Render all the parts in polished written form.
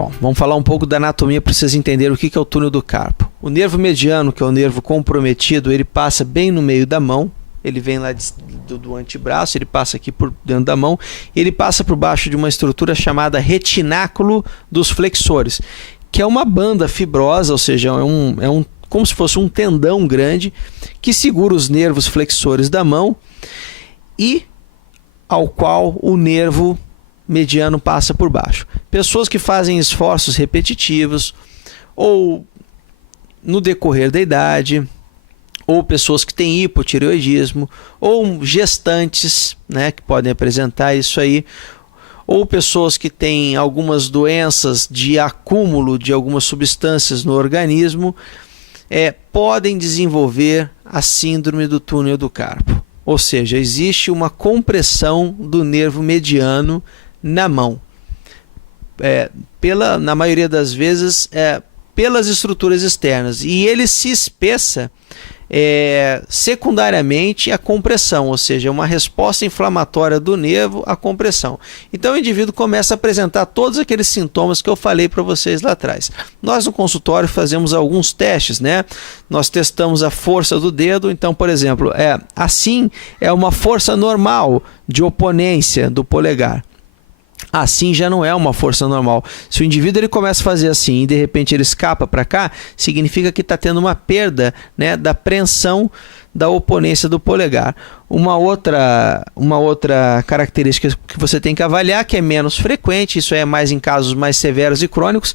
Bom, vamos falar um pouco da anatomia para vocês entenderem o que é o túnel do carpo. O nervo mediano, que é o nervo comprometido, ele passa bem no meio da mão. Ele vem lá do antebraço, ele passa aqui por dentro da mão, ele passa por baixo de uma estrutura chamada retináculo dos flexores, que é uma banda fibrosa, ou seja, como se fosse um tendão grande que segura os nervos flexores da mão e ao qual o nervo mediano passa por baixo. Pessoas que fazem esforços repetitivos ou no decorrer da idade, ou pessoas que têm hipotireoidismo, ou gestantes, né, que podem apresentar isso aí, ou pessoas que têm algumas doenças de acúmulo de algumas substâncias no organismo, podem desenvolver a síndrome do túnel do carpo. Ou seja, existe uma compressão do nervo mediano na mão. Na maioria das vezes, pelas estruturas externas. E ele se espessa secundariamente à compressão, ou seja, uma resposta inflamatória do nervo à compressão. Então o indivíduo começa a apresentar todos aqueles sintomas que eu falei para vocês lá atrás. Nós no consultório fazemos alguns testes, né? Nós testamos a força do dedo. Então, por exemplo, assim é uma força normal de oponência do polegar. Assim já não é uma força normal. Se o indivíduo ele começa a fazer assim e de repente ele escapa para cá, significa que está tendo uma perda, né, da preensão da oponência do polegar. Uma outra característica que você tem que avaliar, que é menos frequente, isso é mais em casos mais severos e crônicos,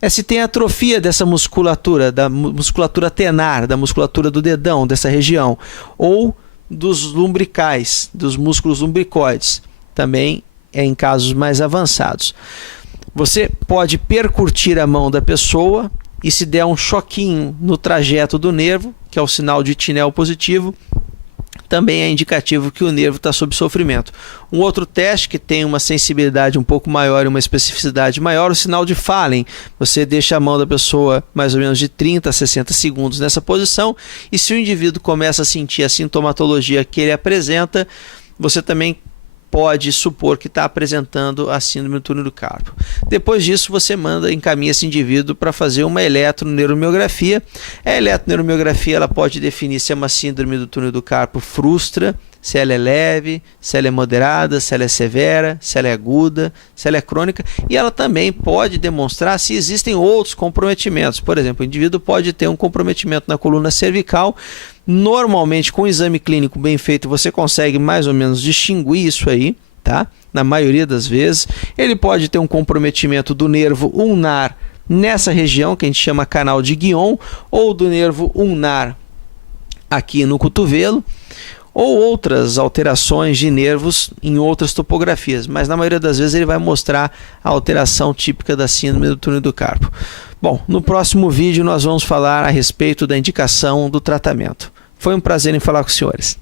é se tem atrofia dessa musculatura, da musculatura tenar, da musculatura do dedão, dessa região, ou dos lumbricais, dos músculos lumbricoides, também em casos mais avançados. Você pode percutir a mão da pessoa e se der um choquinho no trajeto do nervo, que é o sinal de Tinel positivo, também é indicativo que o nervo está sob sofrimento. Um outro teste que tem uma sensibilidade um pouco maior e uma especificidade maior, o sinal de Fallen. Você deixa a mão da pessoa mais ou menos de 30 a 60 segundos nessa posição e se o indivíduo começa a sentir a sintomatologia que ele apresenta, você também pode supor que está apresentando a síndrome do túnel do carpo. Depois disso, você encaminha esse indivíduo para fazer uma eletroneuromiografia. A eletroneuromiografia ela pode definir se é uma síndrome do túnel do carpo frustra, se ela é leve, se ela é moderada, se ela é severa, se ela é aguda, se ela é crônica, e ela também pode demonstrar se existem outros comprometimentos. Por exemplo, o indivíduo pode ter um comprometimento na coluna cervical. Normalmente, com o exame clínico bem feito, você consegue mais ou menos distinguir isso aí, tá? Na maioria das vezes. Ele pode ter um comprometimento do nervo ulnar nessa região, que a gente chama canal de Guion, ou do nervo ulnar aqui no cotovelo, ou outras alterações de nervos em outras topografias, mas na maioria das vezes ele vai mostrar a alteração típica da síndrome do túnel do carpo. Bom, no próximo vídeo nós vamos falar a respeito da indicação do tratamento. Foi um prazer em falar com os senhores.